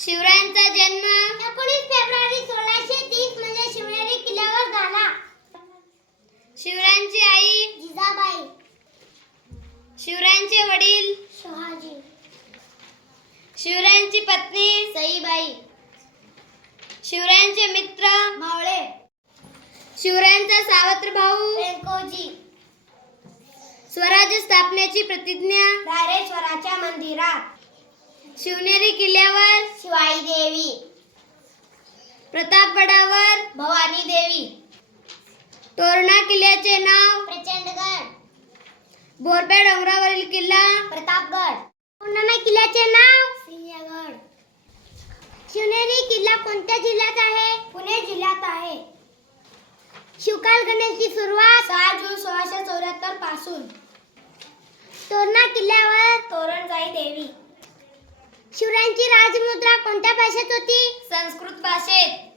शिवरायांचा जन्म एकोणीस फेब्रुवारी सोळाशे तीस म्हणजे शिवनेरी किल्ल्यावर झाला. शिवरायांची आई जिजाबाई. शिवरायांचे वडील शहाजी. शिवरायांची पत्नी सईबाई. शिवरायांचे मित्र मावळे. शिवरायांचा सावत्र भाऊ व्यंकोजी स्वराज्य स्थापनेची प्रतिज्ञा धारेश्वराच्या मंदिरात. शिवनेरी किल्ल्यावर शिवाई देवी प्रतापगडावर भवानी देवी तोरणा किल्ल्याचे नाव प्रचंडगड. बोरप्या डोंगरावरील किल्ला प्रतापगड. पूर्णा किल्ल्याचे नाव सिंहगड. शिवनेरी किल्ला कोणत्या जिल्ह्यात आहे? पुणे जिल्ह्यात आहे. शिवकाल गणेशची सुरुवात सहा जून सोळाशे चौऱ्याहत्तरपासून. तोरणा किल्ल्यावर तोरणजाई देवी शिवरायांची राजमुद्रा कोणत्या भाषेत होती? संस्कृत भाषेत.